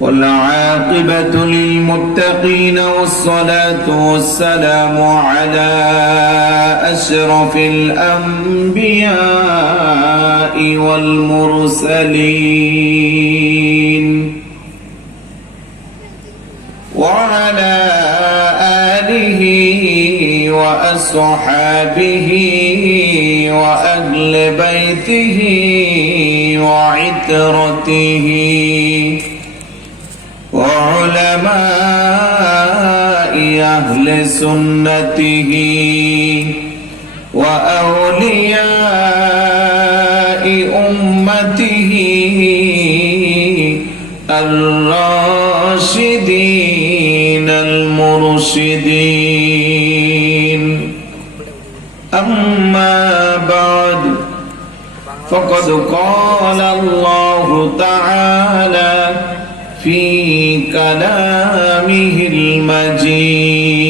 والعاقبة للمتقين والصلاة والسلام على أشرف الأنبياء والمرسلين. وعلى وأصحابه وأهل بيته وعترته. وعلماء أهل سنته وأولياء أمته الراشدين المرشدين. فقد قال الله تعالى في كلامه المجيد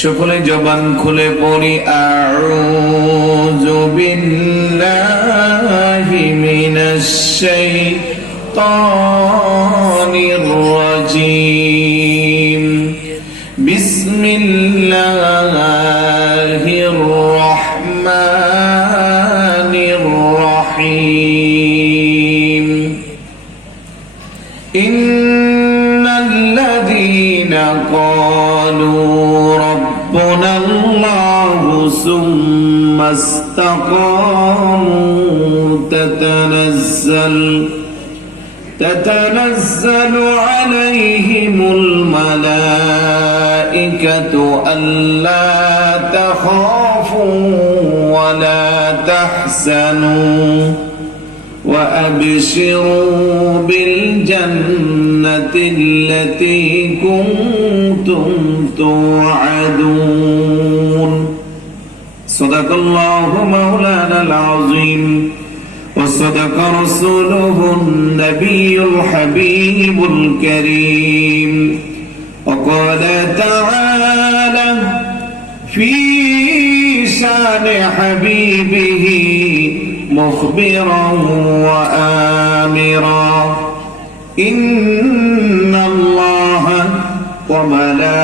সকলে জবান খুলে পড়ি আউযু বিল্লাহি মিনাশ শাইতানির ثم استقاموا تتنزل تتنزل عليهم الملائكة ألا تخافوا ولا تحزنوا وأبشروا بالجنة التي كنتم توعدون صدق الله مولانا العظيم. وصدق رسوله النبي الحبيب الكريم. وقال تعالى في شان حبيبه مخبرا وآمرا. إن الله وملائكته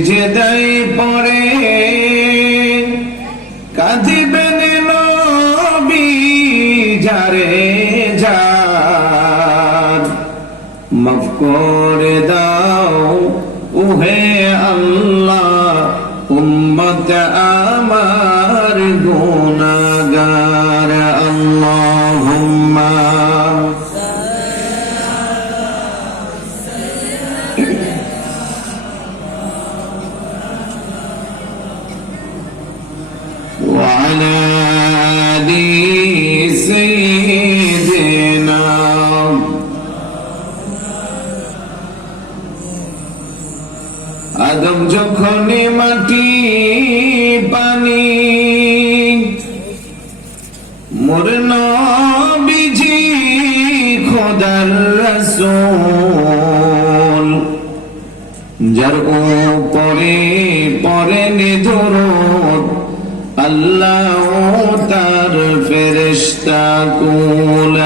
সিজদাই পড়ে যার ও পরে নিধর আল্লাহ তার ফেরেস্তা কুল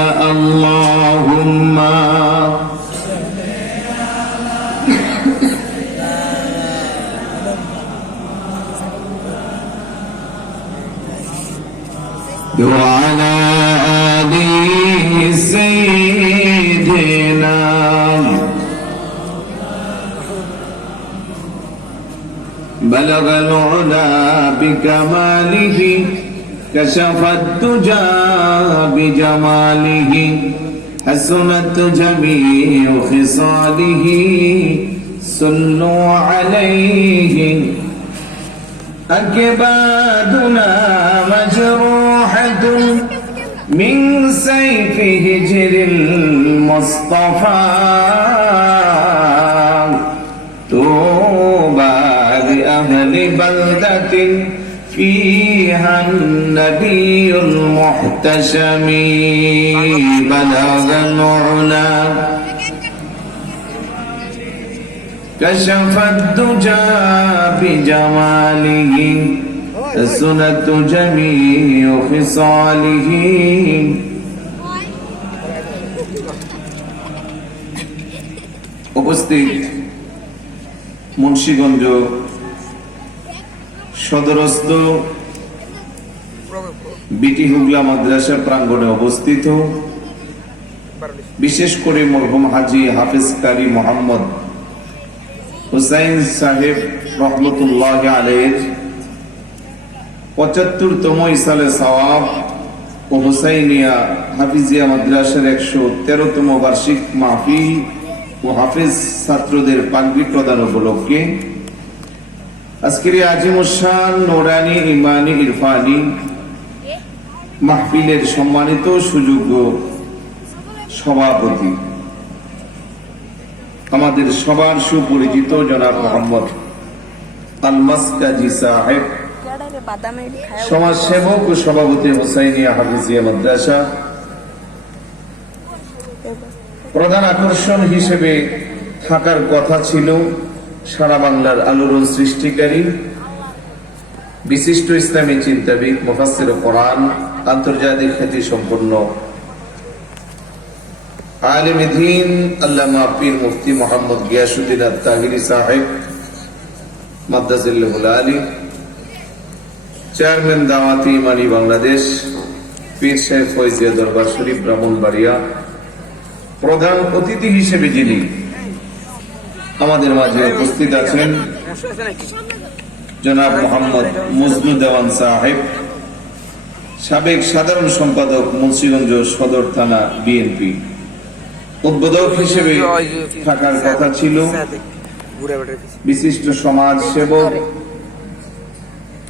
بلغ العلا بكماله كشف الدجى بجماله حسنت جميع خصاله صلوا عليه أكبادنا مجروحة من سيف هجر المصطفى طوبى لأهل بلدة فيها النبي المحتشم بلغ العلا كشف الدجى بجماله سنة جميع خصاله উপস্থিত মুন্সীগঞ্জ সদরস্থ বিটি হুগলা মাদ্রাসা প্রাঙ্গণে অবস্থিত। বিশেষ করে মরহুম হাজি হাফিজ কারি মোহাম্মদ হুসাইন সাহেব রহমতুল্লাহ আলের পঁচাত্তরতম ইসালে সওয়াব ও হুসাইনিয়া হাফিজিয়া মাদ্রাসার একশো তেরোতম বার্ষিক মাহফিল ও হাফিজ ছাত্রদের পাগড়ি প্রদান উপলক্ষে আজকের আজিমুসান নোরানি, ইমানি, ইরফানি, মাহফিলের সম্মানিত সুযোগ্য সভাপতি, আমাদের সবার সুপরিচিত জনাব মোহাম্মদ আলমাস কাজী সাহেব সমাজ সেবক ও সভাপতি হুসাইনিয়া হাফিজিয়া মাদ্রাসা, প্রধান আকর্ষণ হিসেবে থাকার কথা ছিল। সারা বাংলার আলোড়ন সৃষ্টিকারী বিশিষ্ট ইসলামী চিন্তাবিদ, মুফাসসির কোরআন, আন্তর্জাতিক খ্যাতি সম্পন্ন আলেম দিন, আল্লামা পীর মুফতি মোহাম্মদ গিয়াসুদ্দিন আত্তাহিরি সাহেব মাদ্দাজিল্লাহুল আলী, চেয়ারম্যান দাওয়াতি ইমানি বাংলাদেশ, পীর সাহেব ফৈজিয়া দরবার শরীফ, ব্রাহ্মণবাড়িয়া, প্রধান অতিথি হিসেবে যিনি আমাদের মাঝে উপস্থিত আছেন জনাব মোহাম্মদ মজনু দেওয়ান সাহেব, সাবেক সাধারণ সম্পাদক মুন্সিগঞ্জ সদর থানা বিএনপি উদ্বোধক হিসেবে থাকার কথা ছিল বিশিষ্ট সমাজ সেবক,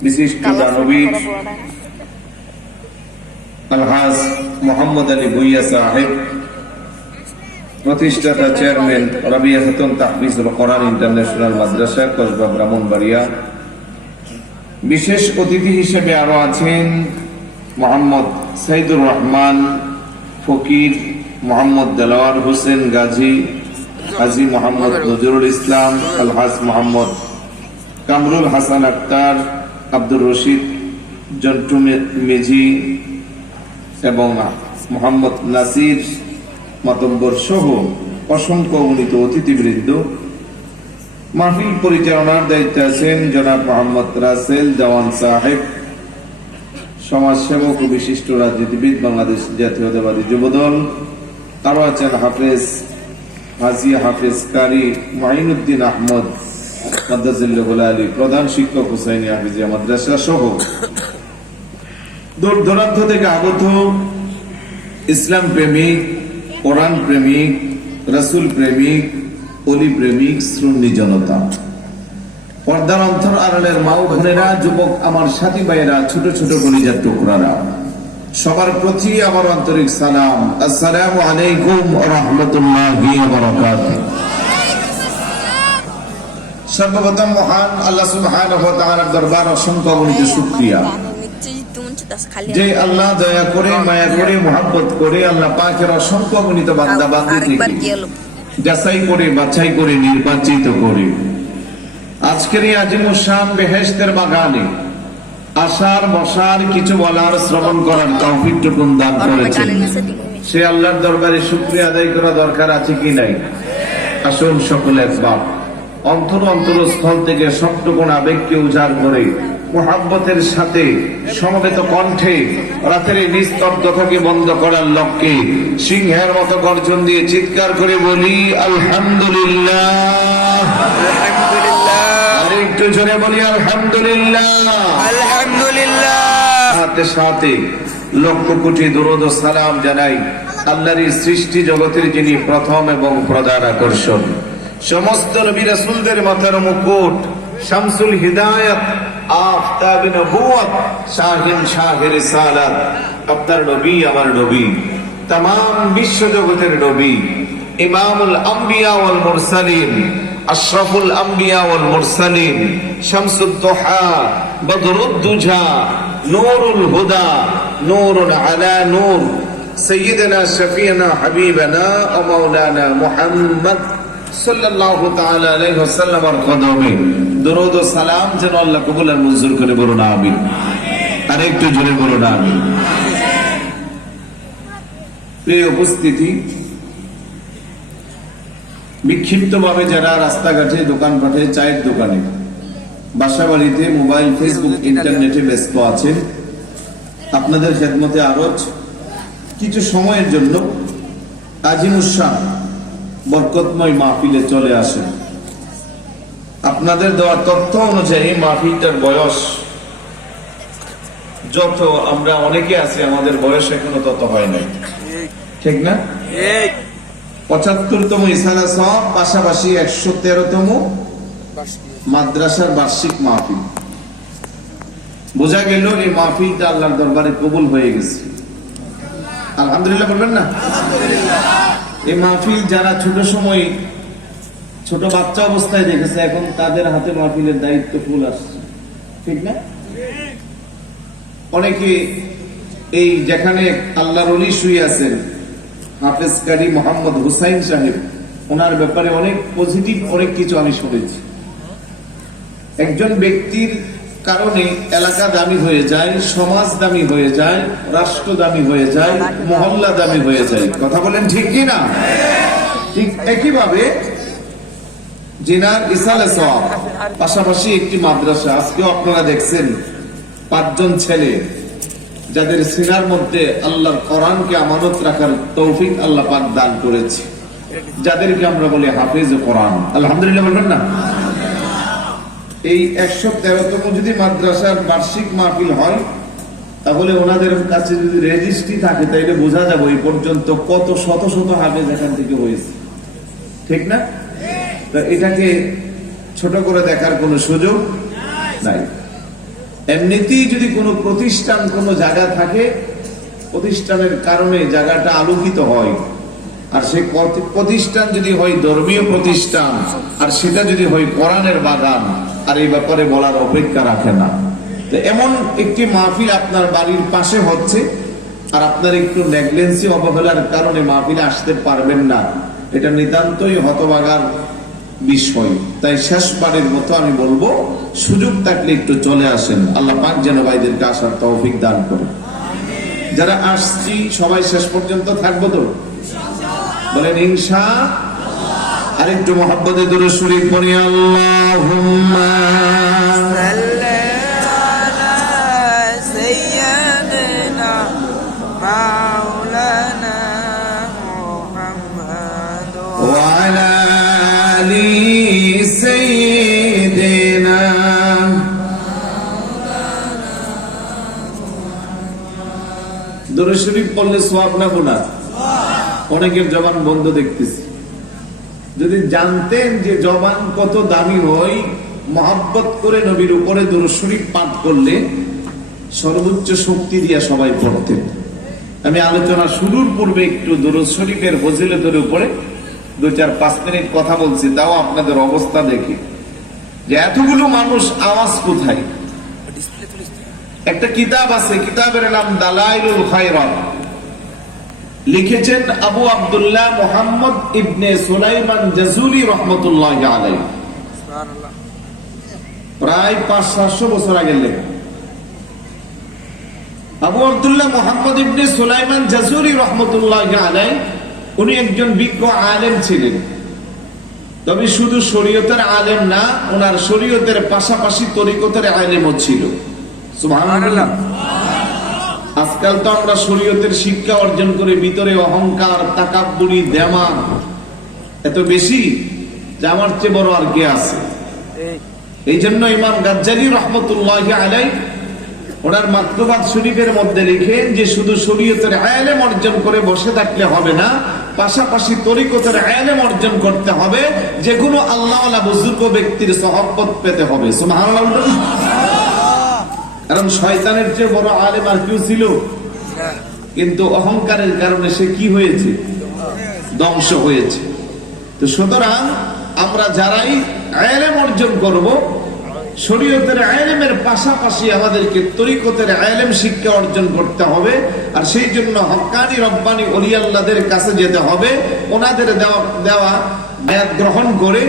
বিশিষ্ট দানবীর আলহাজ মোহাম্মদ আলী ভুইয়া সাহেব প্রতিষ্ঠাতা চেয়ারম্যান রবিয়া খাতুন তাহফিজুল কোরআন ইন্টারন্যাশনাল মাদ্রাসা, কসবা, ব্রাহ্মণবাড়িয়া। বিশেষ অতিথি হিসেবে আরও আছেন মোহাম্মদ সাইদুর রহমান, ফকির মোহাম্মদ দেলাওয়ার হোসেন গাজী, হাজি মোহাম্মদ নজরুল ইসলাম, আলহাজ মোহাম্মদ কামরুল হাসান আক্তার, আব্দুর রশিদ, জন্টু মেজি এবং মোহাম্মদ নাসির মাতব্বর সহ অসংখ্য উন্নীত অতিথিবৃন্দ। মাহফিল পরিচালনার দায়িত্বে আছেন জনাব মোহাম্মদ রাসেল দেওয়ান সাহেব। সমাজসেবক ও বিশিষ্ট রাজনীতিবিদ, বাংলাদেশ জাতীয়তাবাদী যুবদল। আরও আছেন হাফেজ হাজি হাফেজ কারি মাইনুদ্দিন আহমদ মাদ্রাসুল্লাহুল আলী প্রধান শিক্ষক হুসাইনি হাফিজিয়া মাদ্রাসা সহ। দূর দূরান্ত থেকে আগত ইসলাম প্রেমিক কোরআন প্রেমিক, রসুল প্রেমিক, অলি প্রেমিক শ্রুন্নি জনতা। পর্দার অন্তর আড়ালের মা বোনেরা, যুবক আমার সাথী ভাইয়েরা, ছোট ছোট গলিজার টুকরারা, সবার প্রতি আমার আন্তরিক সালাম। আসসালামু আলাইকুম রহমতুল্লাহি সর্বপ্রথম মহান আল্লাহ সুবহানাহু ওয়া তাআলার দরবার অসংখ্য অগণিত শুকরিয়া। খালি যে আল্লাহ দয়া করে মায়া করে মোহাব্বত করে আল্লাহ পাকের অসংখ্য গণিত বান্দা বান্দি থেকে যাচাই করে বাছাই করে নির্বাচিত করে। আজকের এই আজিমুসান বেহেস্তের বাগানে আসার বসার কিছু বলার শ্রবণ করার তৌফিকটুকুন দান করেছেন। সে আল্লাহর দরবারে শুক্রিয়া আদায় করা দরকার আছে কি নাই? আসুন সকলে একবার। অন্তর অন্তর স্থল থেকে সবটুকুন আবেগকে উজাড় করে মোহাব্বতের সাথে সমবেত কণ্ঠে রাতের নিস্তব্ধতাকে বন্ধ করার লক্ষ্যে সিংহের মতো গর্জন দিয়ে চিৎকার করে বলি আলহামদুলিল্লাহ। একটু জোরে বলি আলহামদুলিল্লাহ। আলহামদুলিল্লাহ। সাথে সাথে লক্ষ কোটি দরুদ সালাম জানাই আল্লাহর সৃষ্টি জগতের যিনি প্রথম এবং প্রধান আকর্ষণ। সমস্ত নবী রাসূলদের মাথার মুকুট শামসুল হিদায়াত আফতাব নবুয়ত শাহিন শাহের রিসালাত আপনার নবী আমার নবী তাম বিশ্ব জগতের নবী ইমামুল আম্বিয়া ওয়াল মুরসালিন আশরাফুল আম্বিয়া ওয়াল মুরসালিন শামসুদ দুহা বদরুদ দুজা নূরুল হুদা নূরুন আলা নূর سيدنا شفينا حبيبنا ومولانا محمد আর আর বিক্ষিপ্ত ভাবে যারা রাস্তাঘাটে, দোকানপাটে, চায়ের দোকানে বাসা বাড়িতে মোবাইল, ফেসবুক, ইন্টারনেটে ব্যস্ত আছেন, আপনাদের খেদমতে আরজ কিছু সময়ের জন্য আজিমুসান বরকতময় মাহফিলে চলে আসেন। আপনাদের দেওয়া তথ্য অনুযায়ী মাহফিলটার বয়স যত আমরা অনেকে আছি আমাদের বয়স এখনও তত হয় নাই। ঠিক না? পঁচাত্তরতম ইসালা সব পাশাপাশি একশো তেরোতম মাদ্রাসার বার্ষিক মাহফিল। বোঝা গেল এই মাহফিলটা আল্লাহর দরবারে কবুল হয়ে গেছে। আলহামদুলিল্লাহ বলবেন না? এই মাহফিল যারা ছোট সময় ছোট বাচ্চা অবস্থায় দেখেছে, এখন তাদের হাতে মাহফিলের দায়িত্ব ফুল আসছে। ঠিক না? অনেকে এই যেখানে আল্লাহর অলি শুয়ে আছেন, হাফেজ কারি মোহাম্মদ হুসাইন সাহেব, ওনার ব্যাপারে অনেক পজিটিভ অনেক কিছু আমি শুনেছি। একজন ব্যক্তির কারণে এলাকা দামি হয়ে যায়, সমাজ দামি হয়ে যায়, রাষ্ট্র দামি হয়ে যায়, মহল্লা দামি হয়ে যায়। কথা বলেন ঠিক কি না? ঠিক একইভাবে জিনার পাশাপাশি একটি মাদ্রাসা, আজকেও আপনারা দেখছেন, পাঁচজন ছেলে, যাদের সিনার মধ্যে আল্লাহর কোরআনকে আমানত রাখার তৌফিক আল্লাহ পাক দান করেছে। যাদেরকে আমরা বলি হাফিজ কোরআন। আলহামদুলিল্লাহ বলবেন না? এই একশো তেরোতম যদি মাদ্রাসার বার্ষিক মাহফিল হয়, তাহলে ওনাদের কাছে যদি রেজিস্ট্রি থাকে, তাইলে বোঝা যাবে এই পর্যন্ত কত শত শত হাফেজ এখান থেকে হয়েছে। ঠিক না? এটাকে ছোট করে দেখার কোনো সুযোগ নাই। এমনিতেই যদি কোনো প্রতিষ্ঠান কোনো জায়গা থাকে, প্রতিষ্ঠানের কারণে জায়গাটা আলোকিত হয়। আর সেই প্রতিষ্ঠান যদি হয় ধর্মীয় প্রতিষ্ঠান, আর সেটা যদি হয় কোরআনের বাগান, আর এই ব্যাপারে বলার অপেক্ষা রাখে না। তো এমন একটি মাহফিল আপনার বাড়ির পাশে হচ্ছে, আর আপনার একটু নেগলেন্সি অবহেলার কারণে মাহফিলে আসতে পারবেন না। এটা নিতান্তই হতবাগার বিষয়। তাই শেষ শেষবারের মতো আমি বলব, সুযোগ থাকলে একটু চলে আসেন। আল্লাহ পাক যেন ভাইদেরকে আসার তৌফিক দান করে যারা আসছি, সবাই শেষ পর্যন্ত থাকব তো? বলেন হিংসা আর একটু মহাব্বতে দূরে সুরে পড়ি আল্লাহ দূরে শরীফ পড়লে সোয়াব না। বোনা অনেকের জবান বন্ধ দেখতেছি। যদি জানতেন যে জবান কত দামি হয়, মহাব্বত করে নবীর উপরে দূর শরীফ পাঠ করলে সর্বোচ্চ শক্তি দিয়া সবাই পড়তেন। আমি আলোচনা শুরুর পূর্বে একটু দরুদ ফজিলতের উপরে দু চার পাঁচ মিনিট কথা বলছি, তাও আপনাদের অবস্থা দেখে। যে এতগুলো মানুষ আওয়াজ কোথায়? একটা কিতাব আছে, কিতাবের নাম দালাইলুল খায়রাত। লিখেছেন আবু আবদুল্লাহ মোহাম্মদ ইবনে সোলাইমান জাজুলি রহমতুল্লাহ আলাই প্রায় পাঁচ সাতশো বছর আগে লেখা। আবু আবদুল্লাহ মোহাম্মদ ইবনে সোলাইমান জাজুরি রহমতুল্লাহ আলাই উনি একজন বিজ্ঞ আলেম ছিলেন। তবে শুধু শরীয়তের আলেম না ওনার শরীয়তের পাশাপাশি তরিকতের আলেমও ছিল। সুবহানাল্লাহ। তাহলে তো আমরা শরীয়তের শিক্ষা অর্জন করে ভিতরে অহংকার তাকাব্বুরি দেমা এত বেশি যে আমার চেয়ে বড় আর কে আছে? এই জন্য ইমাম গাজ্জারি রহমতুল্লাহ আলাই ওনার মাত্রবাদ শরীফের মধ্যে লিখে যে শুধু শরীয়তের আয়ালেম অর্জন করে বসে থাকলে হবে না, পাশাপাশি তরিকতের আয়ালেম অর্জন করতে হবে যে কোনো আল্লাহ বুজুর্গ ব্যক্তির সহব্বত পেতে হবে। কারণ শয়তানের চেয়ে বড় আলেম আর কেউ ছিল? কিন্তু অহংকারের কারণে সে কি হয়েছে? ধ্বংস হয়েছে। তো সুতরাং আমরা যারাই আয়ালেম অর্জন করব, শরীয়তের আয়ালেমের পাশাপাশি আমাদেরকে তরিকতের আয়ালেম শিক্ষা অর্জন করতে হবে, আর সেই জন্য হক্কানি রব্বানি অলিয়াল্লাদের কাছে যেতে হবে। ওনাদের দেওয়া দেওয়া গ্রহণ করে